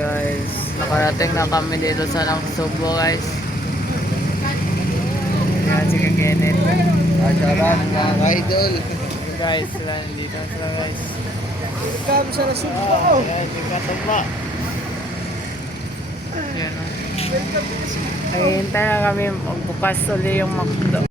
Guys, nakarating na kami dito sa Subo guys. Yan si Kenneth. Ajaran mga idol. Guys, sila nandito sila guys. Kami sa Subo. Yan, si Katuba. Yan o. Naghihintay na kami magbukas ulit yung McDo.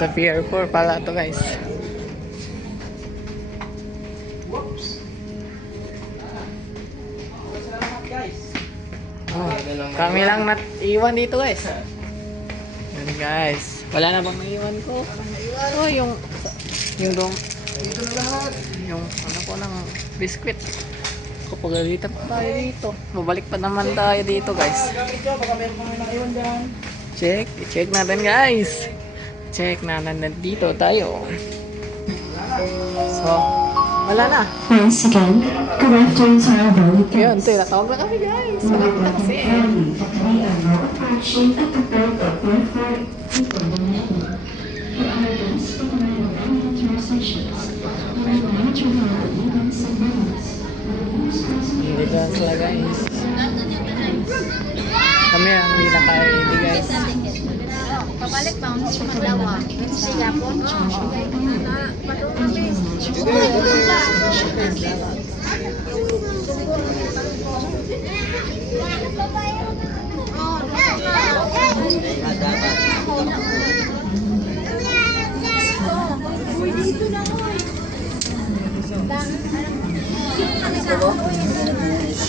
Sa Pier 4 pala to guys. Oh, kami lang iwan dito guys. Yan guys. Wala na bang naiwan ko? Oh, yung dong Dito na lahat. yung ano po ng biskwit. Kapagalitan pa tayo dito. Babalik pa naman tayo dito guys. Baka meron kami naiwan dyan. Check natin guys. Check na nandito tayo. So, wala na. Once again, correctors are very Yun, good. tinatawag na kami guys. Wala na kasi. We are now approaching at the port of Beaufort, Newfoundland. For our guests that are in any transitions, we would like to know events and moments. Dito na sila guys. Kami ang hindi naka-ready guys. Pabalik ba ang Madlawa? Wednesday yapon?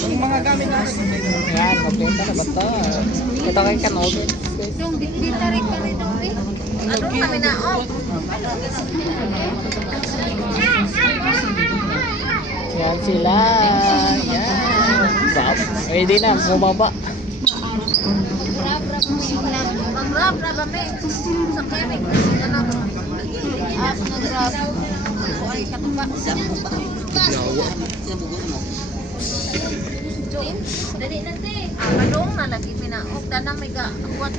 Yung mga gamit natin. Yan, magbenta na ba ito? Ito kay Kanog. Yung ditarik ka rin doon eh. Ano kami na oh. Yan sila. Yan. Bab. Ready na, bumaba. Mag-grab ba may? Sa kemik. Ano? Mag-grab. Ay, katuba. Dali na te. Padong na lagi pinaok. Tanang may gakuat.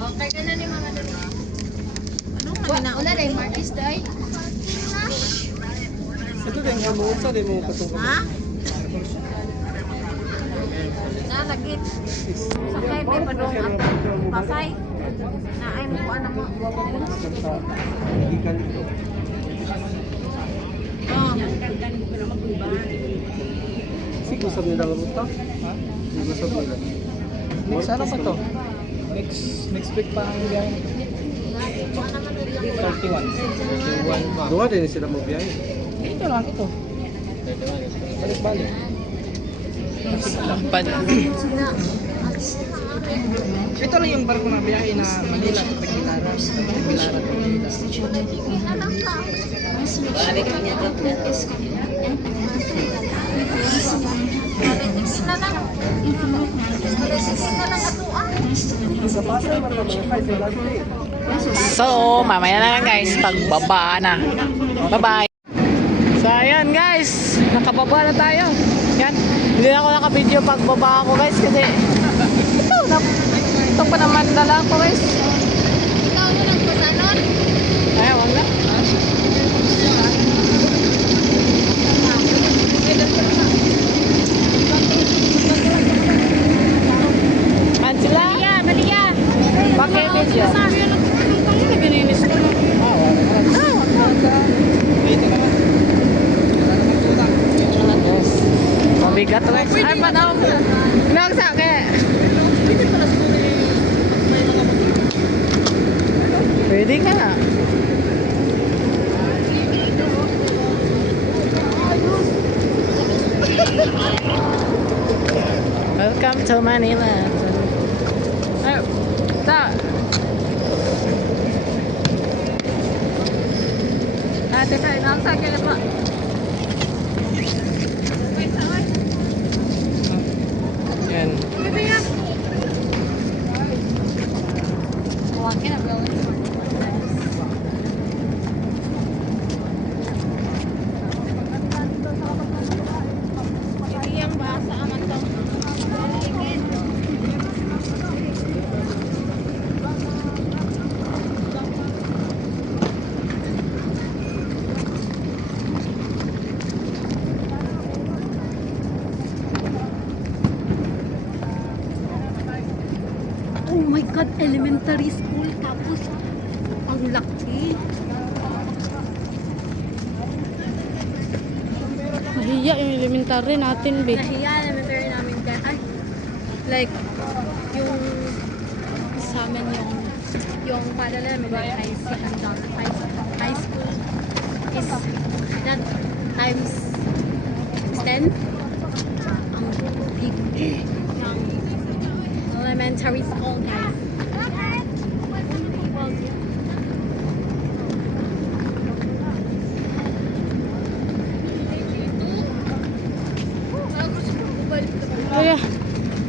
Okay ka na ni mga dali. Padong na pinaok. Wala na yung Martis day. Ito din nga mo sa di mo katungkol. Ha? Nalagit. Sakay may padong at pasay. Na ay mo ano mo. Ikan ito. Oh. Sigusap nila ang ruta. Ha? Sigusap nila. Next ano pa to? Next week pa ang biyahe. 31. Duha din sila mo biyahe. Ito lang ito. Balik-balik. Lampad. Ito lang yung barko na biyahe na Manila at Tagbilaran. Tagbilaran at Manila. So, mamaya na lang guys, pagbaba na. Bye-bye. So, ayan guys, nakababa na tayo. Yan, hindi na ako naka-video pagbaba ako guys kasi ito pa naman dala ko guys. Ikaw mo lang po sa nun? Ay, wag na. Angela? Malia! Bakit video? Ito naman. Yes. Mabigat guys. Ay, panaw. Nagsake. Pwede ka na. Welcome to Manila. Ay, ta. Ate, tayo nagsake na pa. Yan. Walking up, going. Hindi yung basa aman to. Oh my God, elementary school. Tapos, ang laki. Mahiya yung elementary natin, be. Nahiya elementary namin dyan. Ay, like, yung sa amin yung para namin like high school is that times 10 ang big ng elementary school, guys. Kaya,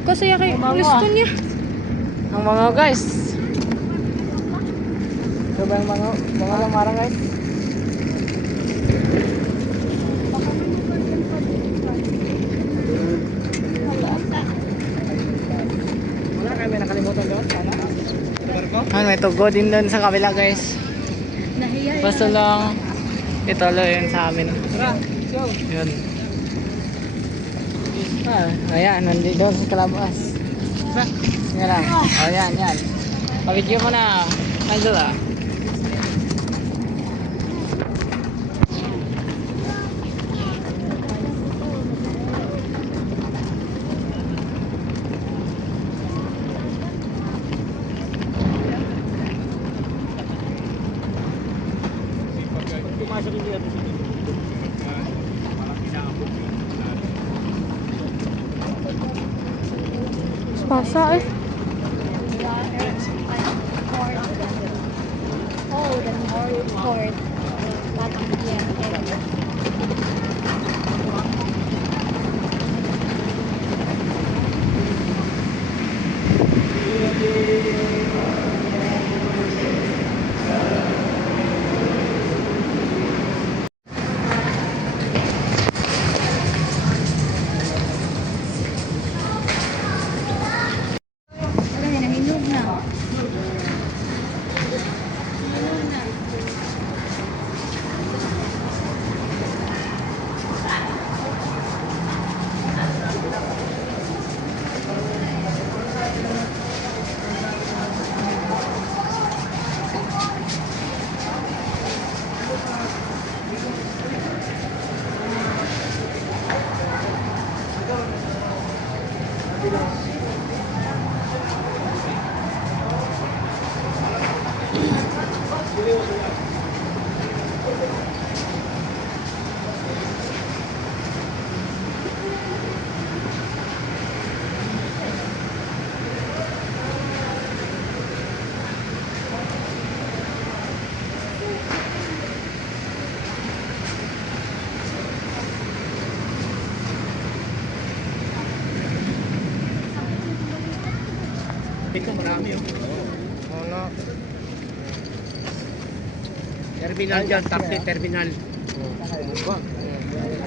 kasi kay gusto niya. Ang mga guys. Ito ba yung mga lamarang guys? Wala kayo may nakalimutan doon? Sana? Sa barko? May tugo din doon sa kabila guys. Nahiya yun. Basta lang ituloy yun sa amin. Tara, let's go. Yun. Ayan, nandito doon sa kalabas. Yan lang. Ayan, yan. Pabidyo mo na. Angela. Pasa eh. Oh, the North Court. Batang area. Wala, nahinog na. Nahinog na. Ito marami yun. Wala. Terminal dyan, taxi terminal.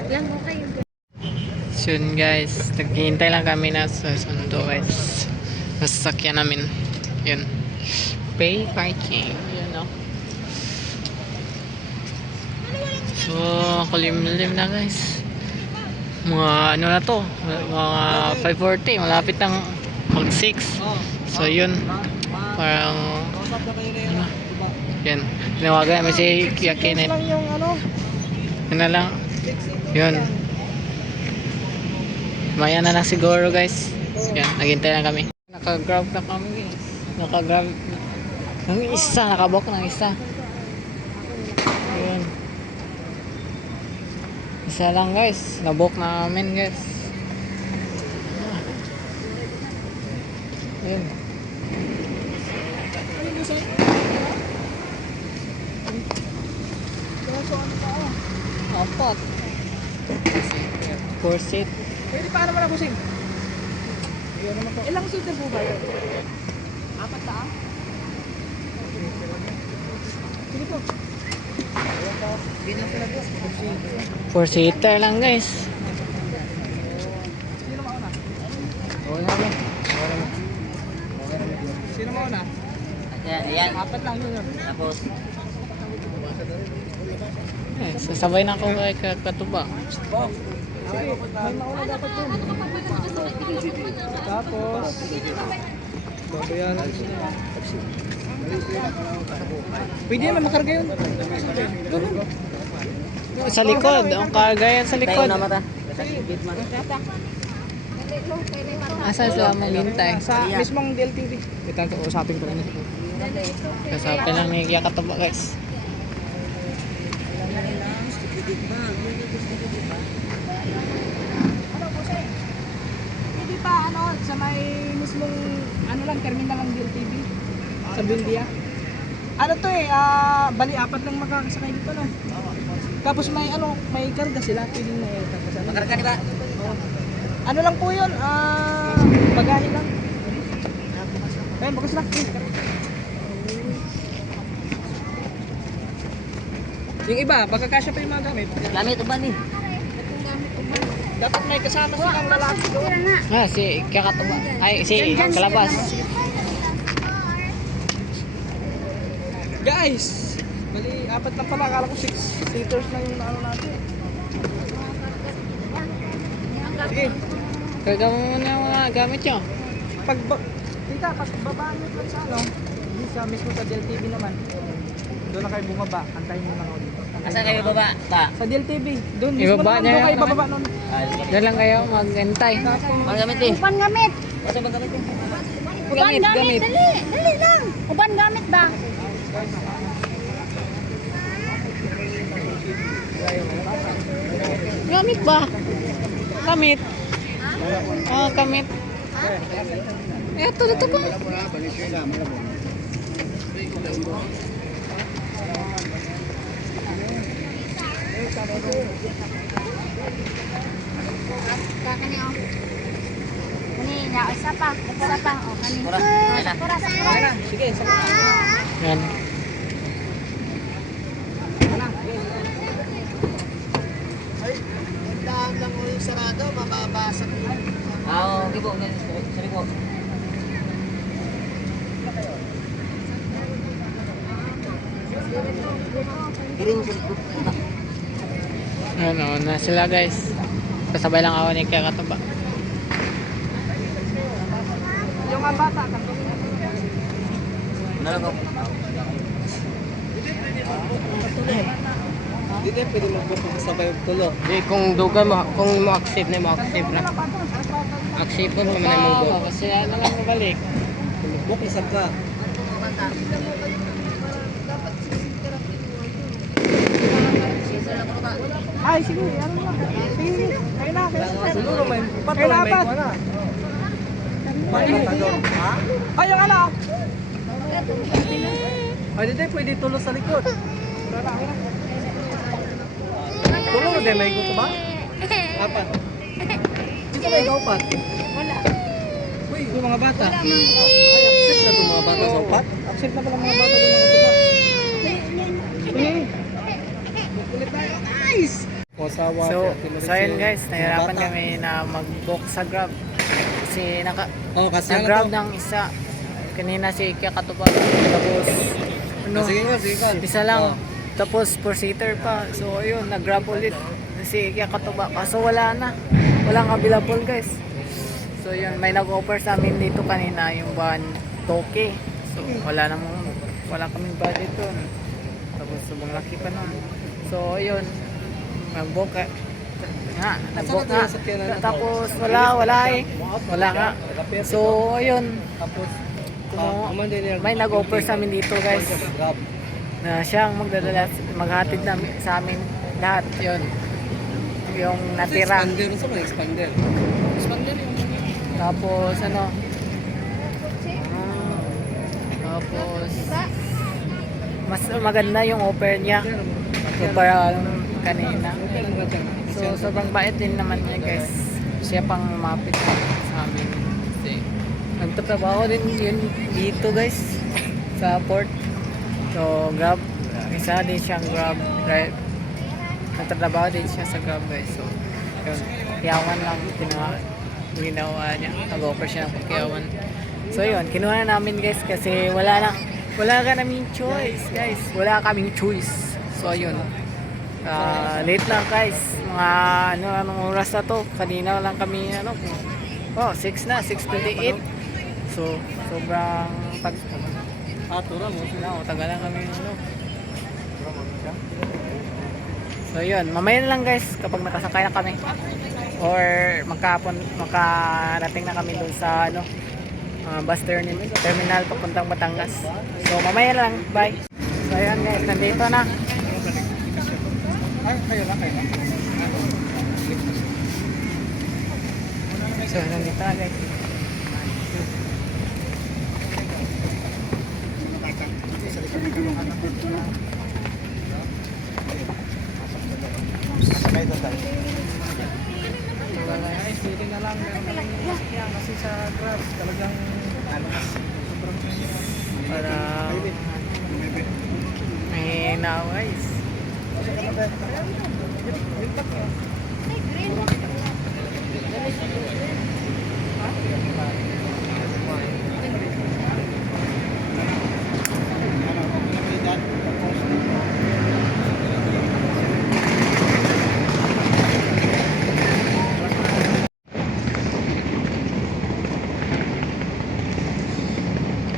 Lang ko kayo. So yun guys, naghihintay lang kami na sa sundo guys. Nasasakyan namin. Yun. Pay parking. Yun o. So, kulimlim na guys. Mga ano na to, mga 5:40, malapit ng mag 6. So yun, parang ano, yun, tinawagan namin si Kuya Kenneth. Yun na lang, yun. Maya na lang siguro guys. Yan, naghintay lang kami. Naka-grab na kami guys. Naka-grab ng isa, nakabok ng isa. Yun. Isa lang guys, nabok namin guys. Ayun. Apat. 4 seat. Pwede pa naman ako sing. Ilang seat na po ba yun? 4 na ah? Sige po. 4 seater lang guys. Sino mauna? Okay na. Sino mauna? Ayan. 4 lang yun. Tapos sasabay na ako kay Katuba. Sige, may mauna dapat yun. Tapos, Babayaran. Pwede naman makarga yun. Sa likod, ang karga yan sa likod. Asa sila maghintay? Sa mismong DLTV. Ito ang usapin ko rin. Kasapin lang ni Kya Katuba guys. Hindi pa ano, sa may mismong ano lang, terminal ng DLTV. Sa Bildia. Ano to eh, bali apat lang makakasakay dito no. Tapos may ano, may karga sila, pwedeng may karga sila. Makarga di ba? Ano lang po yun, bagahe lang. Ayun, bagus lang. Yung iba, pagkakasya pa yung mga gamit. Gamit ba ni? Dapat may kasama silang lalaki doon. Si Kya Katuba. Ay, si Kalabas. Guys, bali apat lang pala, akala ko 6 seaters na yung ano natin. Sige, Karga mo muna yung mga gamit nyo. tita, pag babaan mo lang sa ano, hindi sa mismo sa DLTV naman. Doon na kayo bumaba, antayin mo lang ako dito. Asa kayo baba? Ba. Sa DLTV, doon mismo Ibaba naman niya doon yan kayo naman. bababa nun. Doon lang kayo maghintay. Mga gamit eh. Uban gamit. Asa bang gamit eh? Gamit, gamit. Dali lang. Uban gamit ba? Gamit ba? Kamit. Kamit. Eto, dito pa. Kakani oh. Kani na isa pa. Isa pa oh kani. Mura. Pura sa Okay na, sige, sama na. Yan. Ah, okay po. Sorry po. Yan o, na sila guys. Kasabay lang ako ni Kya Katuba. Yung mga bata, kantong Nalago. Hindi tayo pwede mag-book kung sabay tulo. Di kung duga mo kung mo accept na mo accept na. Accept mo naman mo Oo, go. kasi ano lang balik. Book isang ka. Ay, sige, ano lang. Sige, kayo na, kayo na. Siguro may pato na may kuha na. Ay, yung ano? Ay, di tayo pwede tulo sa likod. Tulo na din, may ikuto ba? Apat. Sino may kaupat? Wala. Uy, yung mga bata. Ay, accept na itong mga bata sa upat? Accept na pala mga bata doon ng upat. Kulit tayo. Nice! So ayun guys, nahirapan kami na mag-book sa Grab. Kasi nag-Grab ng isa. Kanina si Kya Katuba. Tapos, Sige nga. isa lang. Tapos 4-seater pa. So ayun, nag-Grab ulit si Kya Katuba. Kaso wala na. Walang available guys. So yun, may nag-offer sa amin dito kanina yung van Toke. So wala kaming budget doon. Tapos sobrang laki pa nun. So yun, nag-book nag-book nga. Tapos wala eh. Wala nga. So ayun, may nag-offer sa amin dito guys. Na siyang magdadala, maghatid namin sa amin lahat. Yun. Yung natira. Expander. Tapos ano? Tapos mas maganda yung offer niya kumpara kanina. So sobrang bait din naman niya guys. Siya pang mapit sa amin. Kasi nagtatrabaho din yun dito guys sa port. So Grab, isa din siyang Grab drive. Nagtatrabaho din siya sa Grab guys. So yun, kiyawan lang ginawa niya. Nag-offer siya ng kiyawan. So yun, kinuha na namin guys kasi wala ka naming choice guys. Wala kaming choice. So yun. Late lang guys. Mga anong oras na to? Kanina lang kami 6 na, 6:28. So, sobrang tagalan kami ano. So yun, mamaya na lang guys kapag nakasakay na kami or makarating na kami doon sa ano bus terminal papuntang Batangas. So mamaya na lang, bye. So yun guys, nandito na. So nandito na guys. Guys, waiting na lang. Meron kaming sasakyan kasi sa Grab talagang sobrang Para may now guys.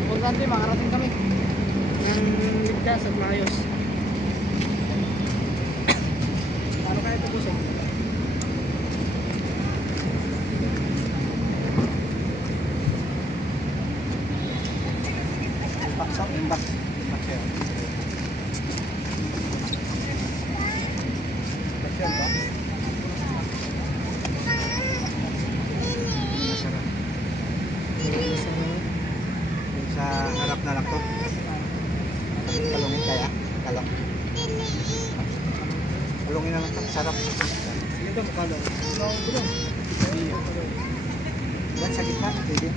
Importante, makarating kami ng ligtas at maayos. Paano kaya ito busog? Impact. Sa harap na lang to. Kalungin kaya? Kalong. Kalungin na lang to. Sarap. Ito, makalo. Yan sa gitna. Pwede.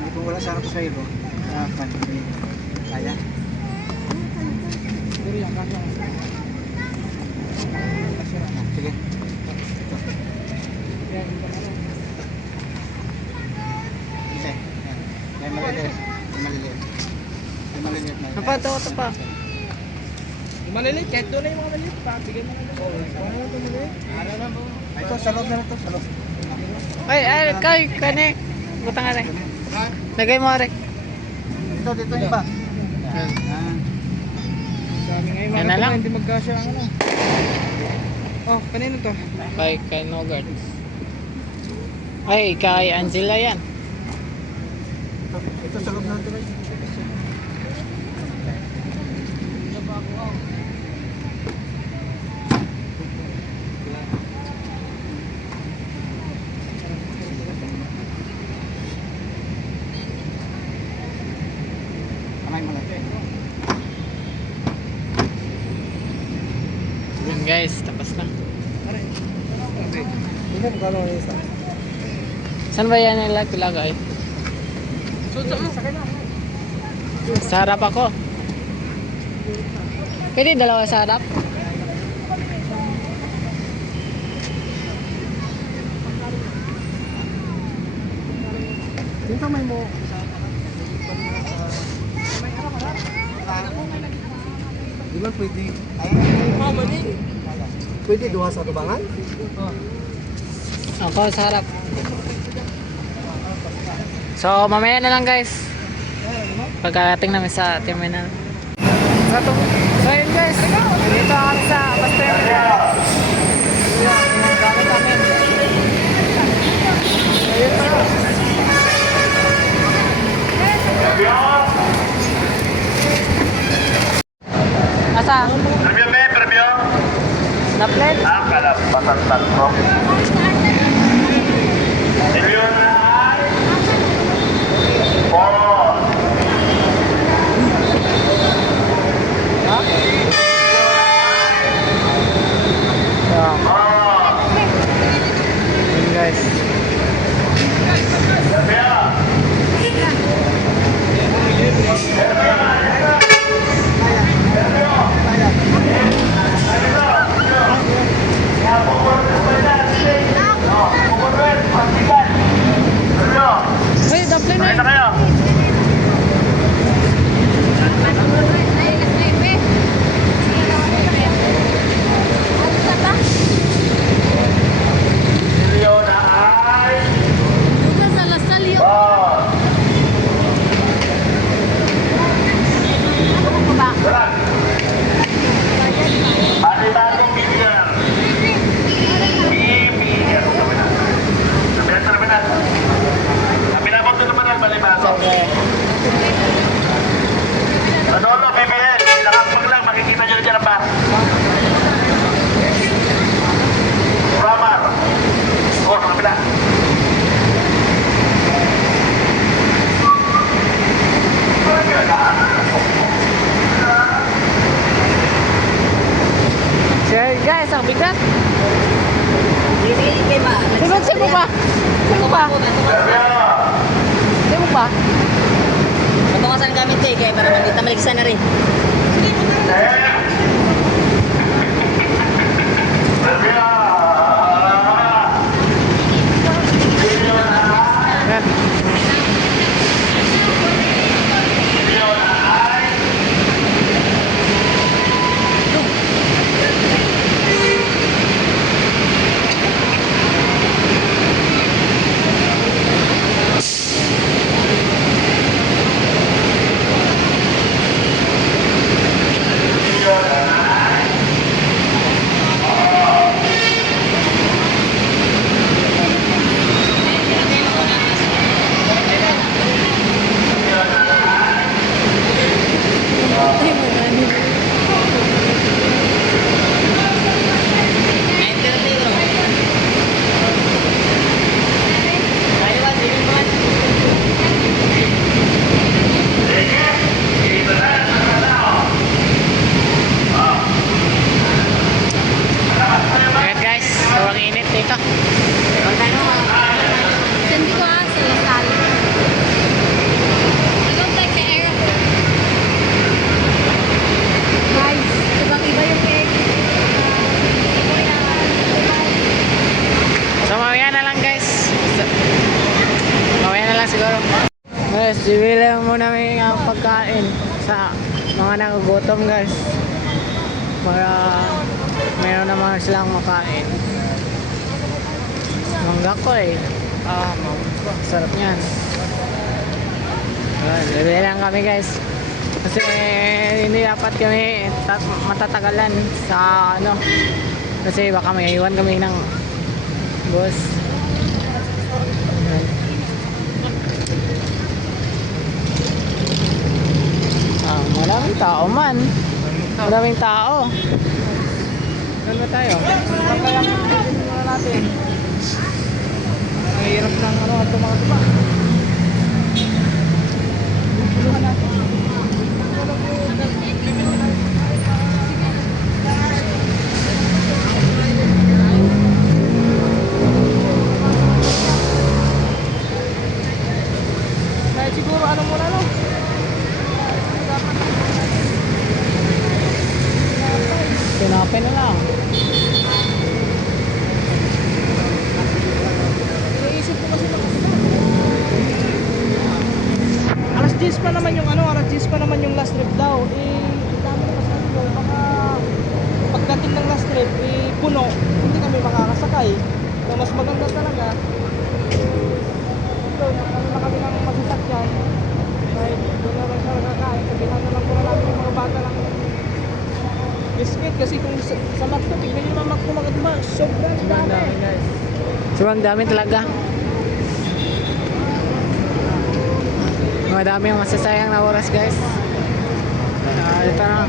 Hindi kung wala sarap sa iyo. Kaya. Siguro yan, kaso. Sige. Yan, ito na lang. Isa. Yan. May maliliit. May maliliit. May maliliit na. Apa to pa? Yung maliliit, kahit doon na yung mga maliliit, bigyan mo na lang. Ano lang ito maliliit? Ito, sa loob na lang to. Sa loob. Ay, kay kane. Butang are. Lagay mo are. Ito, dito yung iba. Yan. Yan. Dami ngayon, Yan na lang. hindi magkasya ang ano. Oh, kanino to? Kay Nogard. Ay, kay Angela yan. Ito sa loob na ito. Kamay mo lang. Yun guys, tapos na. Hindi mo gano'n yung isa. Saan ba yan ilagay? Suso mo. Sa kanya. Sa harap ako. Pwede dalawa sa harap? Yung kamay mo. Di ba pwede? Pwede duha sa tubangan? Ako sa harap. So, mamaya na lang guys. Pagkarating namin sa terminal. So, yun guys. Dito kami sa bus terminal. Yun, yung gamit namin. So, yun na. Asa? Na-plate? Yun guys. Hindi mo ba? Matungasan kami ito eh, kaya para mandita maligsan na rin. Yan. Ayan guys, sobrang init dito. Hindi ko sa Lasal. I don't like the air. Guys, ibang-iba yung air. So mamaya na lang guys. Mamaya na lang siguro. Guys, bibili muna may pagkain sa mga nagugutom guys. Para meron naman silang makain. Mangga ko eh. Sarap niyan. Bibili lang kami guys. Kasi hindi dapat kami matatagalan sa ano. Kasi baka may iwan kami ng boss. Ayan. Maraming tao man. Maraming tao. Saan ba tayo? Saan kaya muna natin? Ang hirap ng ano, tumakot. Tulungan natin. Kahit siguro ano muna no? Tinapin na lang. Naisip ko kasi alas 10 pa naman yung ano, alas 10 pa naman yung last trip daw. Dami na kasi ano, baka pagdating ng last trip, puno, hindi kami makakasakay. So, mas maganda talaga. So, ano na kami ng masasakyan. Kahit doon na lang siya nakakain, sabihan na lang po na namin yung mga bata lang biscuit kasi kung sa Macdo, tignan nyo naman Macdo mga diba, sobrang dami. Guys. Sobrang dami talaga. Madami yung masasayang na oras guys. Ito na.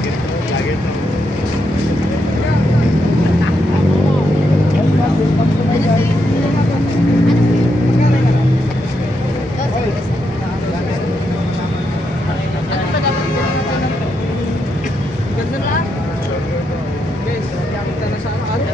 Ganda na. Guys, kita na sa ano.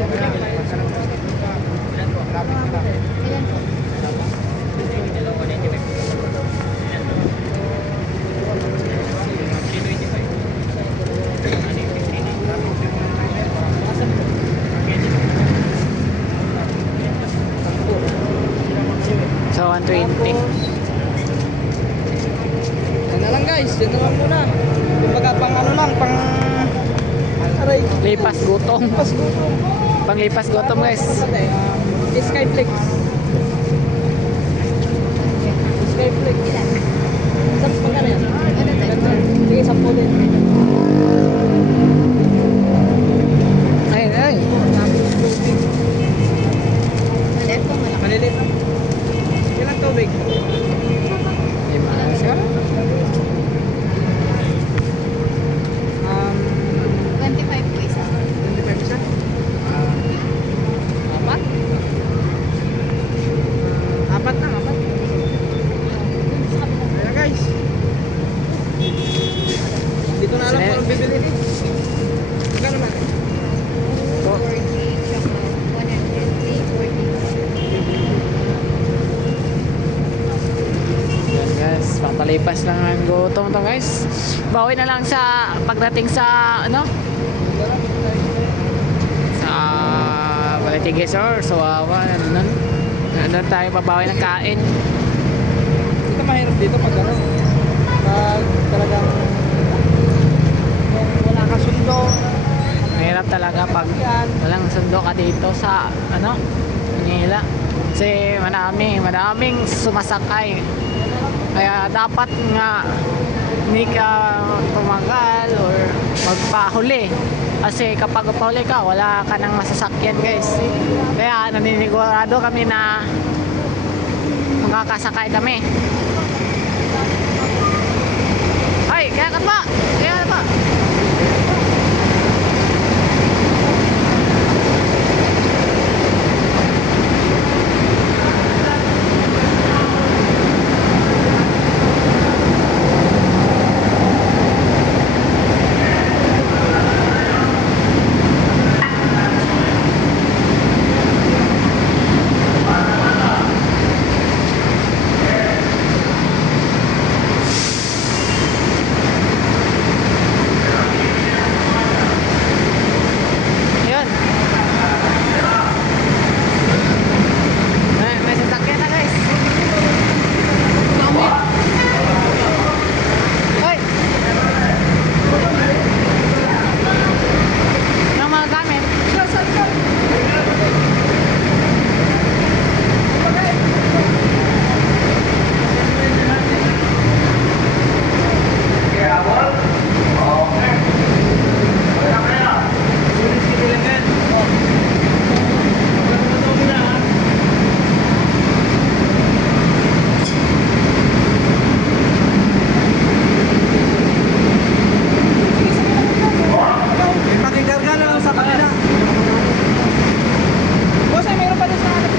So 120. Yan na lang guys, yan na lang muna. Kumbaga pang ano lang, pang aray. Lipas gutom. Pas gutom. Panglipas gutom guys. Skyflex. Skyflex. Saan magkano yan? Ganda. Sige, 10 din. Ay, ay. Malilit lang. Ilang tubig? 5 siguro. 25 po isa. 25 isa? Apat? Apat na, apat. Ayan guys. Dito na alam kung anong bibili ni. Magkano ba? 40, tsaka 150, 40. palipas lang ang gutom to guys. Bawi na lang sa pagdating sa ano, sa Baletiges or Suwawa, nandun tayo pabawi ng kain. Ito mahirap dito pag ano, pag talagang kung wala ka sundo, Mahirap talaga pag walang sundo ka dito sa ano, Manila. Kasi madaming sumasakay. Kaya dapat nga hindi ka tumagal or magpahuli. Kasi kapag pahuli ka, wala ka nang masasakyan guys. Kaya naninigurado kami na makakasakay kami. Ay, kaya ka pa! Kaya ka pa! Yun. May sasakyan na guys. Hoy! Ng mga gamit. pakikarga na lang sa kanila. Boss, ay mayroon pa din sa ano.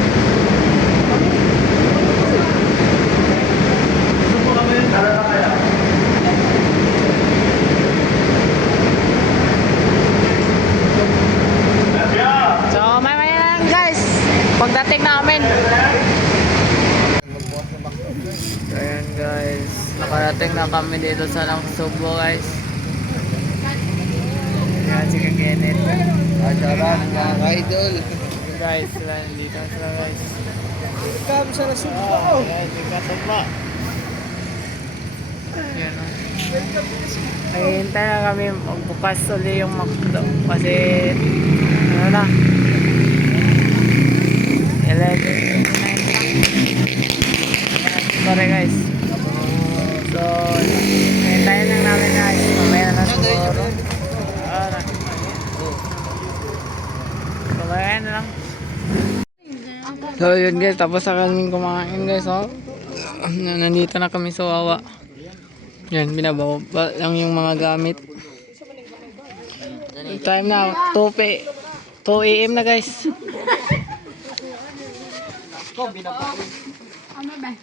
So, may lang guys. Pagdating namin. So, ayan guys. Nakarating na kami dito sa Subo guys. Ayan si Kenneth. Ajaran mga idol. Guys, sila nandito sila guys. Welcome sa Nasubo. Ayan, si Katugma. Ayan o. Ay, hintay na kami magbukas uli yung McDo. Kasi, ano na. 11:59 sorry guys. So, hintayin lang namin guys. Mamaya na siguro. So, mamaya na lang. So, yun guys. Tapos na kaming kumain guys. Oh. Nandito na kami sa Wawa. Yan, binababa lang yung mga gamit. Time na, 2 AM na guys.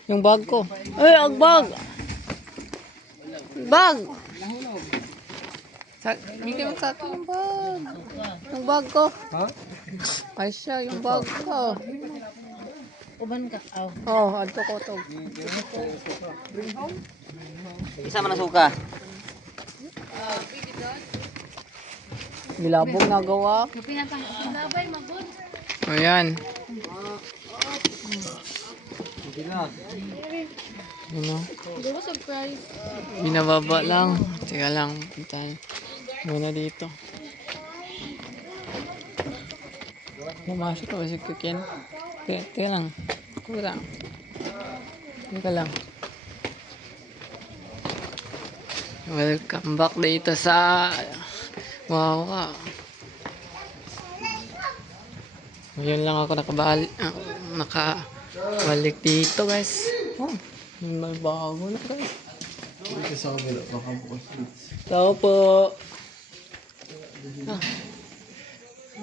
Yung bag ko. Ay, ang bag! Bag! Hindi mo sa akin yung bag. Yung bag ko. Ha? Ay siya, yung bag ko. Uban ka. Oh. Oh, adto ko to. Isa man na suka. Bilabong nagawa. Ayan. Ano? Binababa lang. Teka lang. Punta muna dito. Mamasok ka ba si Kukin? Teka lang. Kurang. Teka lang. Welcome back dito sa Wawa. Ngayon lang ako nakabalik dito guys. Oh, may bago na guys. Tao po.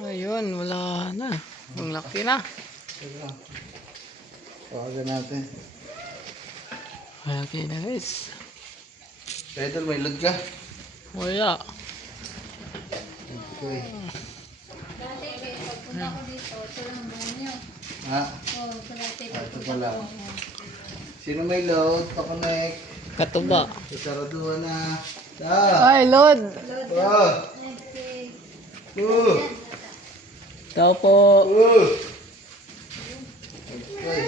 Ayun, wala na. Ang laki na. Tawagan natin. Malaki na guys. Idol, may load ka? Wala. Okay. Ha? Ito pala. Sino may load? Pa-connect. Katuba. Isaraduhan na. Ay, Lord. Oh. Tao po. Okay.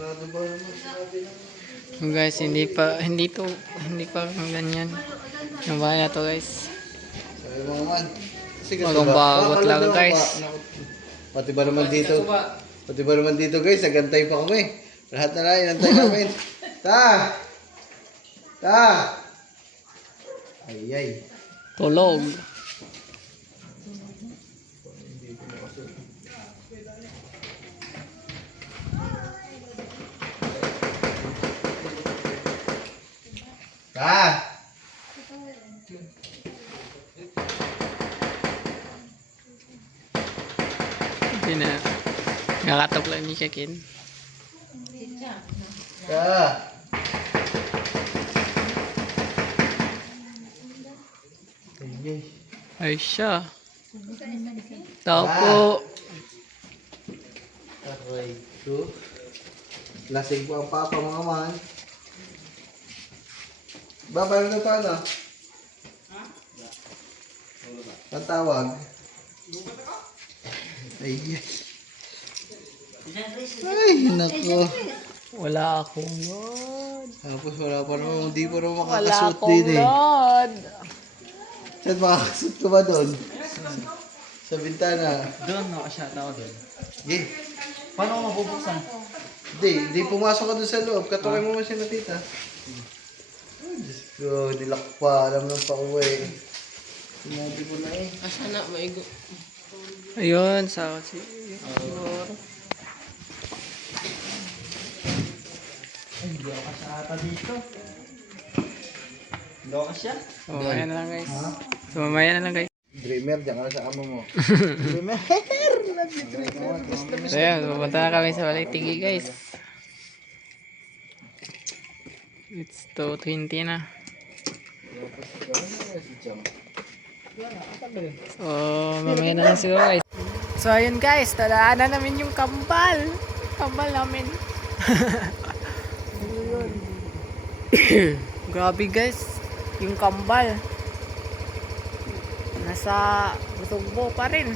Sarado ba naman sabi ng... Guys, hindi pa ganyan. Yung bahay na to, guys. Sabi mo naman. Sige, Bagong bagot lang, guys. Pati ba naman dito guys, nagantay pa kami. Lahat na lang, inantay namin. Ta! Ay. Tulog. Ta! Hindi na. Nakatok lang ni Kakin. Ta! Ay. Ay siya. Tao po. Aray ko. Lasing po ang papa mga man. Ba, paano na paano? Ang tawag? Ay, nako. Wala akong Lord. Tapos wala pa naman, hindi pa naman Wala makakasuot akong din eh. Lord. Saan makakasuot ka ba doon? Sa bintana. Doon, nakashot ako doon. Sige. Paano ko mabubuksan? Hindi pumasok ka doon sa loob. Katuloy mo man siya na tita. Ay, Diyos ko, nilak pa. Alam nang pa-uwi. Sinabi ko na eh. Asa na, maigo. Ayun, sa siguro. Ay, hindi ako kasya dito. Hindi ako kasya. So, mamaya na lang, guys. So, mamaya na lang, guys. Dreamer, diyan ka na sa amo mo. Dreamer! So, yan. Pupunta na kami sa Balitigi, guys. It's 2:20 na. So, mamaya na lang siguro, guys. So, ayun, guys. Tadaan na namin yung kambal. Kambal namin. Grabe, guys. Yung kambal. Nasa Sugbo pa rin.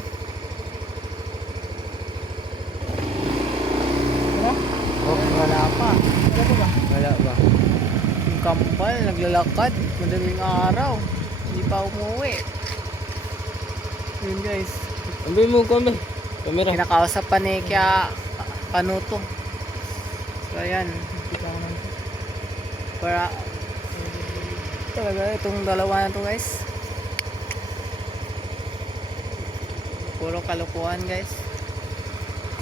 Oh, wala pa. Wala ba? Yung kambal, naglalakad. Madaling araw. Hindi pa umuwi. Yun, guys. Ambil mo kami. Kamera. Kinakausap pa ni kaya Panuto. So, ayan. Para talaga itong dalawa na to, guys. Puro kalukuhan, guys.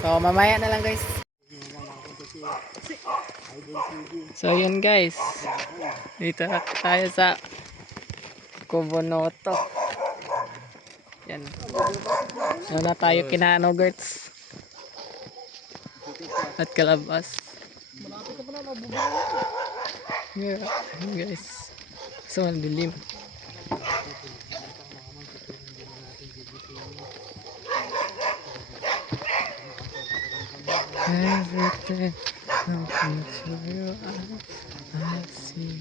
So, mamaya na lang, guys. So, yun, guys. Dito na tayo sa Kubonoto. Yan. So, na tayo kina Gertz. At Kalabas. Yeah, guys. So, dilim. Everything happens for you. I see.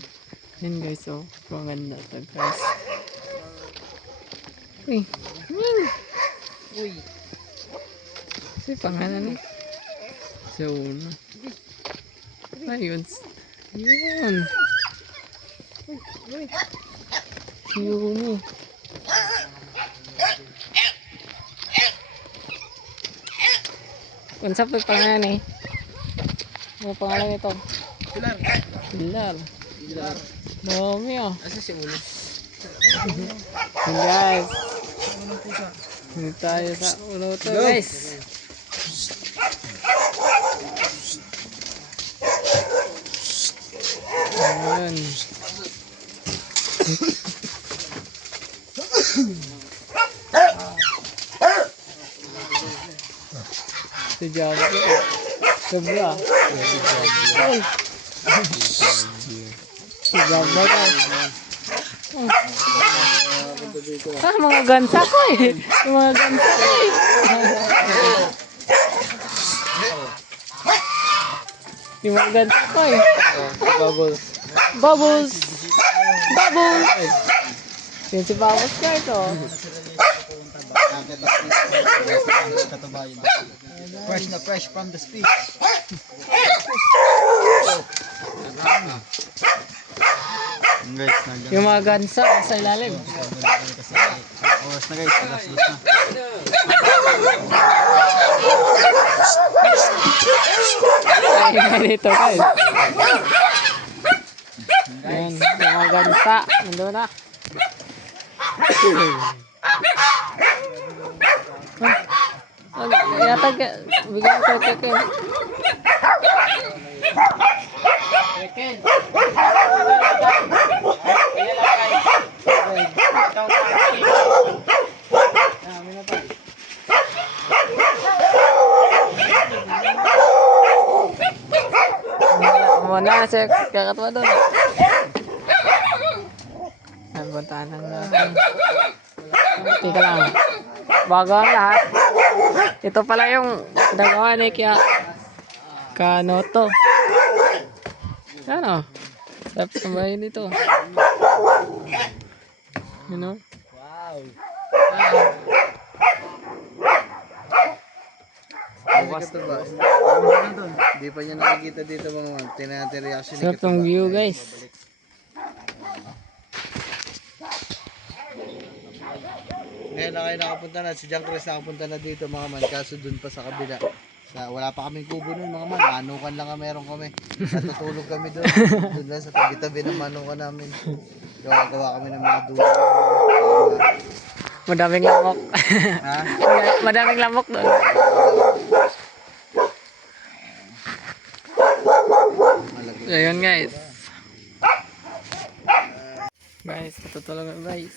Yan, guys. Oh, maganda to, guys. Uy. Uy. Kasi pangalan eh. Sa una. Ayun. Yun. Yun. Unsa pa pangalan eh? Ano pangalan nito? Pilar. Pilar. Pilar. Dami ah. Asa si Ulo? Yun, guys. Hindi tayo sa ulo to, guys. Ayun. Si Diablo. Sobra. Si Diablo, guys. Ah, mga gansa ko eh. Yung mga gansa ko eh. Yung mga ganito ko eh. Bubbles. Bubbles! Bubbles! Yun si Bubbles guys oh. Fresh na fresh from the speech. Guys, Yung mga gansa sa ilalim. oras na guys, alas 2 na. Ay, dito guys. Ayan, yung mga gansa. Nandun na. Yatag, bigyan ko ito ito. Muna, sir. Kakatwa doon. Nagpuntahan lang natin. Tika lang. Bago ang lahat. Ito pala yung nagawa ni Kya Kanoto. Ano? Sarap sa bahay dito. You know? Wow. Bukas. Hindi pa niya nakikita dito mga man. Tinatay reaction ni Sarap ng view guys. Ngayon na kayo nakapunta na. Si John Chris nakapunta na dito mga man. Kaso dun pa sa kabila. Wala pa kaming kubo nun mga man. Manukan lang meron kami. Natutulog kami doon. Doon lang sa tabi-tabi ng manukan namin. Gawa kami ng mga dulo. Madaming lamok. Ha? Madaming lamok doon. So yun guys. Guys, tutulog na guys.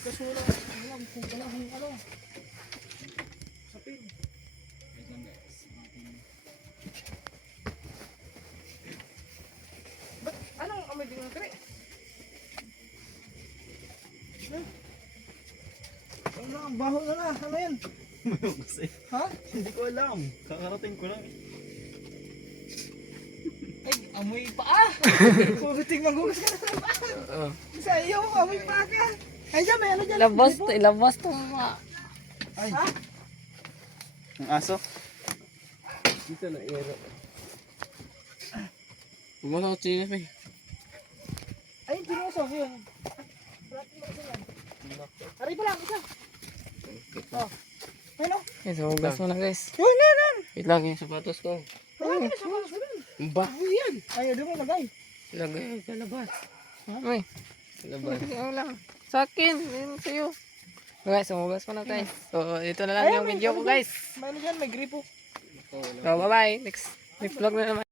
Anong amoy din ng kre? Ano, ang baho na na. Ano yan? Ha? Hindi ko alam. Kakarating ko lang. Ay, amoy paa! Pumiting maghugas ka na sa paa! Sa iyo, amoy paa ka! Ay, dyan, may ano dyan? Ilabas to mga. Ay. Ha? Ang aso? Dito na iro. Pumasok sa chinas eh. Ay, dinosok yun. Aray pa lang, isa. Oh. Ano? Guys, hugas mo na guys. Yun, yan, yan! Wait lang yung sapatos ko. Ay, sa mga sabi. Ba? Amoy yan. Ay, doon mo lagay. Lagay sa labas. Ay. Sa labas. Ano lang. Sa akin. Yun sa'yo. Guys, hugas mo na guys. So, ito na lang yung video ko guys. May ano dyan, may gripo. So, bye-bye. Next vlog na naman.